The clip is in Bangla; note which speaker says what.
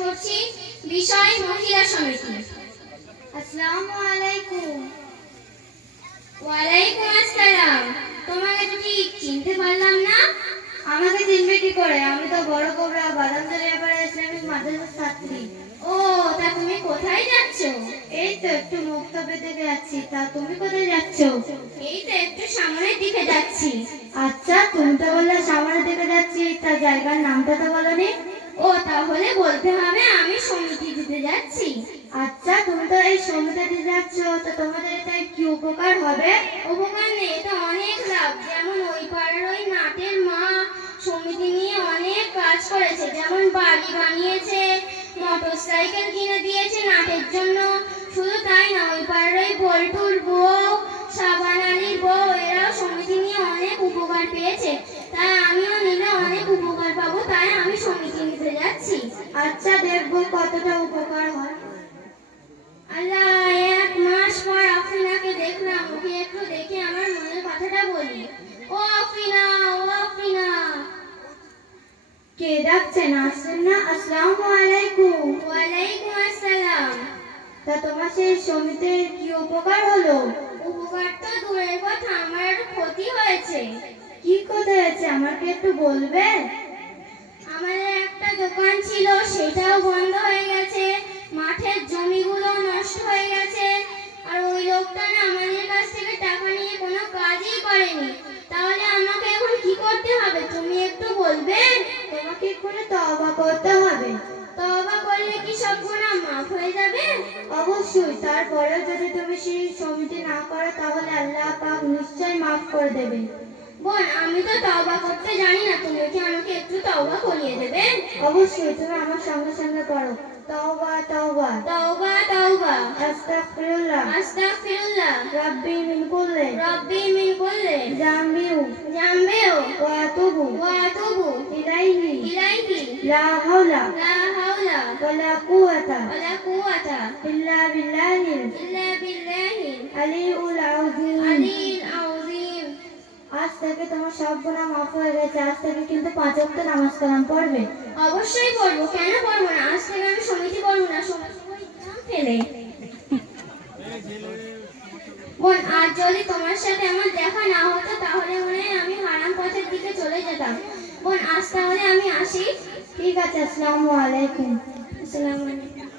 Speaker 1: করছি বিষয় মহিলা সমিতি।
Speaker 2: আসসালামু আলাইকুম।
Speaker 1: ওয়ালাইকুম আসসালাম। তোমাকে তো ঠিক চিনতে পারলাম না।
Speaker 2: আমাকে চিনবে কি করে? আমি তো বড় কোবরা বাদামদার এবারে ইসলামিক মাদ্রাসার ছাত্রী।
Speaker 1: ও, তা তুমি কোথায় যাচ্ছ?
Speaker 2: এই তো একটু মুক্ত পেতে যাচ্ছি। তা তুমি কোথায় যাচ্ছ?
Speaker 1: এই তো একটু সামনের দিকে যাচ্ছি।
Speaker 2: আচ্ছা তুমি তো বললে সামনের যাচ্ছি তা জায়গার নামটা তো বলনি
Speaker 1: ও, তাহলে বলতে হবে আমি সমিতি দিতে যাচ্ছি।
Speaker 2: আচ্ছা তুমি তো এই সমিতি দিতে যাচ্ছ, তো তোমাদের এতে কি উপকার হবে?
Speaker 1: উপকার নেই, এটা অনেক লাভ। যেমন ওই পাড়ার ওই নাটের মা সমিতি নিয়ে অনেক কাজ করেছে। যেমন বাড়ি বানিয়েছে মোটর সাইকেল কিনে দিয়েছে নাটের জন্য। শুধু তাই না, ওই পাড়ার ওই বল্টুর বউ সাবান আলীর বউ এরাও সমিতি নিয়ে অনেক উপকার পেয়েছে তাই আমিও নিলে অনেক উপকার পাবো, তাই আমি সমিতি নিতে যাচ্ছি।
Speaker 2: আচ্ছা দেখব কতটা উপকার হয়।
Speaker 1: আল্লাহ, এক মাস পর আফরিনাকে দেখলাম, ওকে একটু দেখে আমার মনের কথাটা বলি। ও আফরিনা ও আফরিনা
Speaker 2: কে ডাকছেন না? আলাইকুম।
Speaker 1: ওয়ালাইকুম আসসালাম।
Speaker 2: তা তোমার সেই সমিতির কি উপকার হলো?
Speaker 1: উপকার তো দূরের কথা, আমার ক্ষতি হয়েছে।
Speaker 2: কি কথা আছে? আমাকে একটু বলবে
Speaker 1: আমাদের একটা দোকান ছিল সেটাও বন্ধ হয়ে গেছে। মাঠের জমিগুলো নষ্ট হয়ে গেছে। আর ওই লোকটা না আমাদের কাছ থেকে টাকা নিয়ে কোনো কাজই করেনি। তাহলে আমাকে এখন কি করতে হবে? তুমি একটু বলবে
Speaker 2: তোমাকে এক্ষুনি তওবা করতে হবে।
Speaker 1: তবা করলে কি সব গুনাহ মাফ হয়ে যাবে?
Speaker 2: অবশ্যই। তারপরেও যদি তুমি সেই সমিতি না করো তাহলে আল্লাহ পাক নিশ্চয়ই মাফ করে দেবে
Speaker 1: বোন আমি তো তবা করতে জানি না তুমি কি আমাকে একটু তবা করিয়ে দেবে?
Speaker 2: অবশ্যই তুমি আমার সঙ্গে সঙ্গে করো। তওবা তওবা।
Speaker 1: তওবা তওবা।
Speaker 2: আস্তাগফিরুল্লাহ।
Speaker 1: আস্তাগফিরুল্লাহ।
Speaker 2: রাব্বি মিন কুল্লি।
Speaker 1: রব্বি মিন কুল্লি।
Speaker 2: জামবিউ।
Speaker 1: জামবিউ।
Speaker 2: ওয়া আতুবু
Speaker 1: ওয়া আতুবু
Speaker 2: ইলাইহি।
Speaker 1: ইলাইহি।
Speaker 2: লা হাওলা।
Speaker 1: লা হাওলা।
Speaker 2: ওয়ালা কুওয়াতা।
Speaker 1: ওয়ালা কুওয়াতা।
Speaker 2: ইল্লা বিল্লাহিল।
Speaker 1: ইল্লা বিল্লাহি
Speaker 2: আলিউল আযীম।
Speaker 1: আযীম
Speaker 2: আজ থেকে তোমার সব গুনাহ মাফ হয়ে গেছে। আজ থেকে কিন্তু পাঁচ ওয়াক্ত নামাজ কালাম পড়বে।
Speaker 1: অবশ্যই পড়ব। কেন পড়ব না? আজ থেকে আমি সমিতি করব না। ফেলে। বোন আর যদি তোমার সাথে আমার দেখা না হতো তাহলে মনে হয় আমি হারাম পথের দিকে চলে যেতাম। বোন আজ তাহলে আমি আসি।
Speaker 2: ঠিক আছে আসসালামু আলাইকুম।
Speaker 1: আসসালামু আলাইকুম।